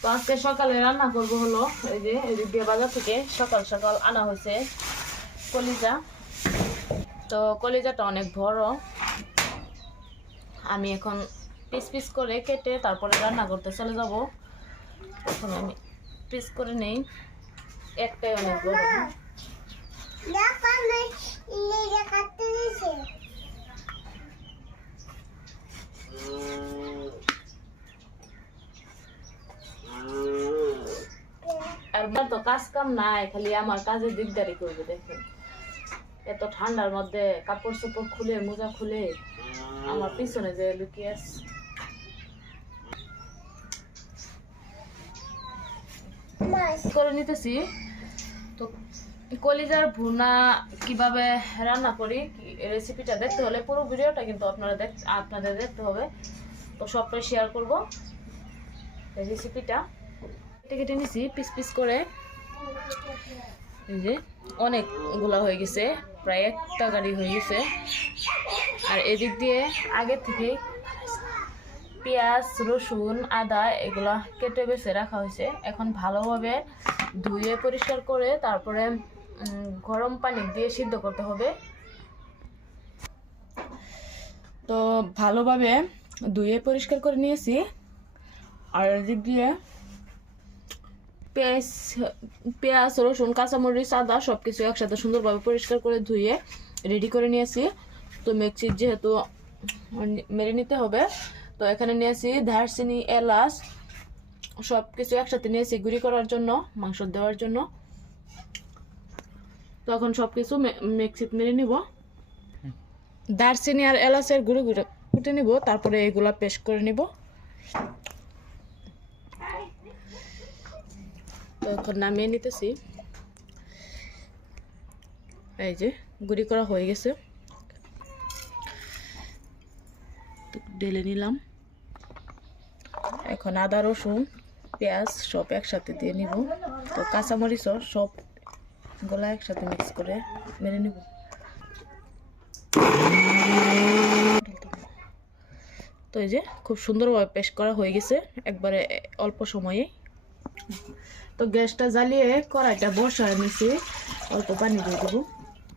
তো আজকে সকালে রান্না করব হলো এই যে এদিক দিয়ে বাজার থেকে সকাল সকাল আনা হয়েছে কলিজা। তো কলিজাটা অনেক বড়, আমি এখন পিস পিস করে কেটে তারপরে রান্না করতে চলে যাব। এখন আমি পিস করে নেই, একটাই অনেক বড়। আর তো কাজ কাম নাই, খালি আমার কাজের দিকদারি করবে। দেখেন এত ঠান্ডার মধ্যে কাপড় চোপড় খুলে মোজা খুলে আমার পিছনে যে লুকিয়ে করে নিতেছি। তো কলিজার ভুনা কিভাবে রান্না করি রেসিপিটা দেখতে হলে পুরো ভিডিওটা কিন্তু আপনাদের দেখতে হবে। তো সবটাই শেয়ার করব এই রেসিপিটা। কেটে কেটে নিছি পিস পিস করে, এই যে অনেকগুলা হয়ে গেছে, প্রায় একটা গাড়ি হয়ে গেছে। আর এদিক দিয়ে আগে থেকেই পেঁয়াজ রসুন আদা এগুলা কেটে বেছে রাখা হয়েছে। এখন ভালোভাবে ধুয়ে পরিষ্কার করে তারপরে গরম পানি দিয়ে সিদ্ধ করতে হবে। তো ভালোভাবে ধুয়ে পরিষ্কার করে নিয়েছি। আর এদিক দিয়ে পেঁয়াজ রসুন কাঁচামরিচ আদা সবকিছু একসাথে সুন্দরভাবে পরিষ্কার করে ধুয়ে রেডি করে নিয়েছি। তো মিক্সির যেহেতু মেরে নিতে হবে, তো এখানে নিয়েছি দারচিনি এলাচ সবকিছু একসাথে নিয়েছি গুঁড়ি করার জন্য, মাংস দেওয়ার জন্য। তো এখন সবকিছু মিক্সিতে মেরে নিব। দারচিনি আর এলাচের গুঁড়ো গুঁড়ো কুটে নিব, তারপরে এগুলা পেস্ট করে নিব। তো এখন নামিয়ে নিতেছি। এই যে গুঁড়ি করা হয়ে গেছে, ঢেলে নিলাম। এখন আদা রসুন পেঁয়াজ সব একসাথে দিয়ে নিব। তো কাঁচামরিচও সব গোলা একসাথে মিক্স করে মেরে নিব। তো এই যে খুব সুন্দরভাবে পেস্ট করা হয়ে গেছে একবারে অল্প সময়ে। তো গ্যাসটা জ্বালিয়ে কড়াইটা বসায় নিছি, অল্প পানি দিয়ে দেবো।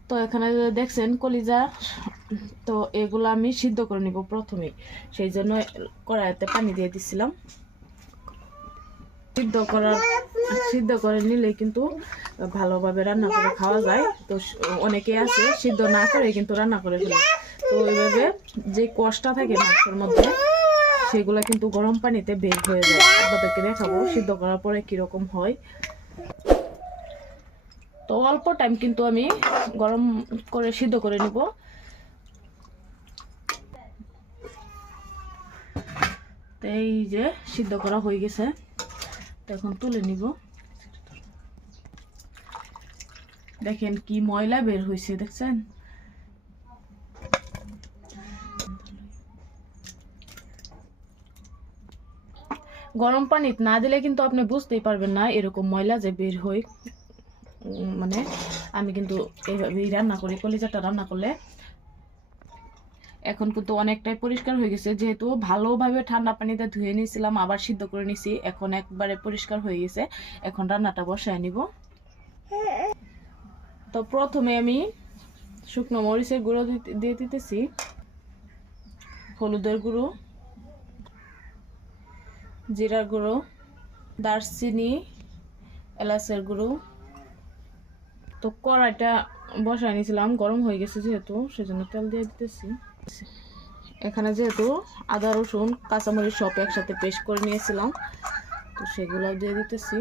তো এখানে দেখছেন কলিজা, তো এগুলো আমি সিদ্ধ করে নিব প্রথমে, সেই জন্য কড়াইতে পানি দিয়ে দিছিলাম। সিদ্ধ করে নিলে কিন্তু ভালোভাবে রান্না করে খাওয়া যায়। তো অনেকে আছে সিদ্ধ না করে কিন্তু রান্না করে ফেলে। তো এইভাবে যে কষ্টটা থাকে মাংসের মধ্যে সেগুলো কিন্তু গরম পানিতে বের হয়ে যায়। আপনাদেরকে দেখাবো সিদ্ধ করার পরে কিরকম হয়। তো অল্প টাইম কিন্তু আমি গরম করে সিদ্ধ করে নিব। এই যে সিদ্ধ করা হয়ে গেছে, এখন তুলে নিব। দেখেন কি ময়লা বের হয়েছে, দেখছেন? গরম পানি না দিলে কিন্তু আপনি বুঝতেই পারবেন না এরকম ময়লা যে বের হয়। মানে আমি কিন্তু এইভাবেই রান্না করি কলিজাটা রান্না করলে। এখন কিন্তু অনেকটাই পরিষ্কার হয়ে গেছে, যেহেতু ভালোভাবে ঠান্ডা পানিতে ধুয়ে নিয়েছিলাম, আবার সিদ্ধ করে নিছি। এখন একবারে পরিষ্কার হয়ে গেছে। এখন রান্নাটা বসায় নিব। তো প্রথমে আমি শুকনো মরিচের গুঁড়ো দিয়ে দিতেছি, হলুদের গুঁড়ো, জিরার গুঁড়ো, দারচিনি এলাচের গুঁড়ো। তো কড়াইটা বসায় নিয়েছিলাম, গরম হয়ে গেছে যেহেতু, সেজন্য তেল দিয়ে দিতেছি। এখানে যেহেতু আদা রসুন কাঁচামরিচ সব একসাথে পেস্ট করে নিয়েছিলাম, তো সেগুলো দিয়ে দিতেছি।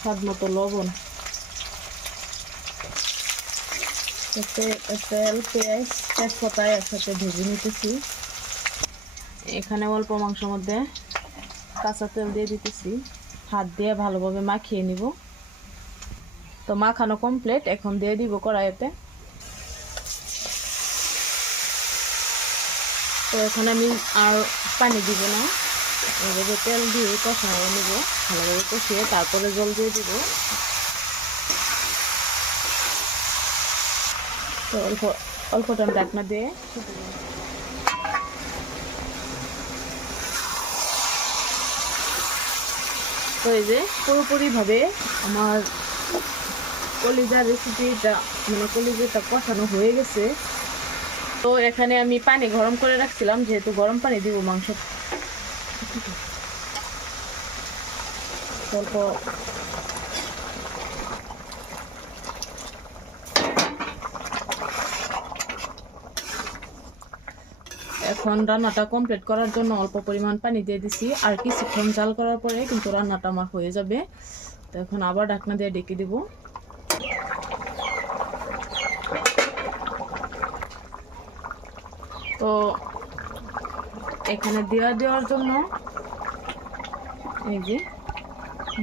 স্বাদ মতো লবণ, তেল পেঁয়াজ তেজপাতা একসাথে ভেজে নিতেছি। এখানে অল্প মাংসের মধ্যে কাঁচা তেল দিয়ে দিতেছি, হাত দিয়ে ভালোভাবে মাখিয়ে নিব। তো মাখানো কমপ্লিট, এখন দিয়ে দিব কড়াইতে। তো এখন আমি আর পানি দিব না, এভাবে তেল দিয়ে কষায় নেব, ভালোভাবে কষিয়ে তারপরে জল দিয়ে দিব। তো অল্প টাইম ঢাকনা দিয়ে তো এই যে পুরোপুরিভাবে আমার কলিজার রেসিপিটা মানে কলিজাটা কষানো হয়ে গেছে। তো এখানে আমি পানি গরম করে রাখছিলাম, যেহেতু গরম পানি দিব মাংস অল্প। এখন রান্নাটা কমপ্লিট করার জন্য অল্প পরিমাণ পানি দিয়ে দিছি, আর কিছুক্ষণ জাল করার পরে কিন্তু রান্নাটা আমার হয়ে যাবে। তো এখন আবার ঢাকনা দিয়ে ঢেকে দিব। তো এখানে দেওয়ার জন্য এই যে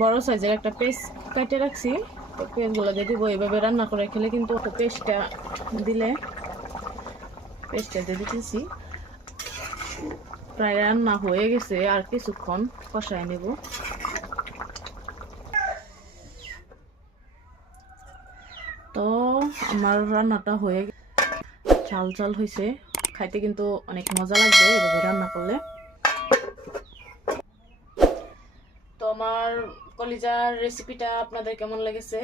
বড় সাইজের একটা পেস্ট কেটে রাখছি, তো পেস্টগুলো দিয়ে দিব। এইভাবে রান্না করে খেলে কিন্তু পেস্টটা দিয়ে দিতেছি। প্রায় রান্না হয়ে গেছে, আর কিছুক্ষণ কষায় নেব। তো আমার রান্নাটা হয়ে ঝাল ঝাল হয়েছে, খাইতে কিন্তু অনেক মজা লাগবে এভাবে রান্না করলে। তো আমার কলিজার রেসিপিটা আপনাদের কেমন লেগেছে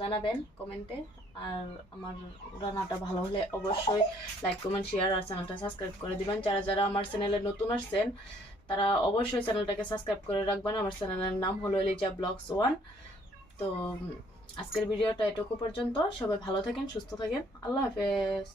জানাবেন কমেন্টে। আর আমার রান্নাটা ভালো হলে অবশ্যই লাইক কমেন্ট শেয়ার আর চ্যানেলটা সাবস্ক্রাইব করে দিবেন। যারা যারা আমার চ্যানেলে নতুন আসছেন তারা অবশ্যই চ্যানেলটাকে সাবস্ক্রাইব করে রাখবেন। আমার চ্যানেলের নাম হলো এলিজা ব্লগস 1। তো আজকের ভিডিওটা এটুকু পর্যন্ত। সবাই ভালো থাকেন, সুস্থ থাকেন। আল্লাহ হাফেজ।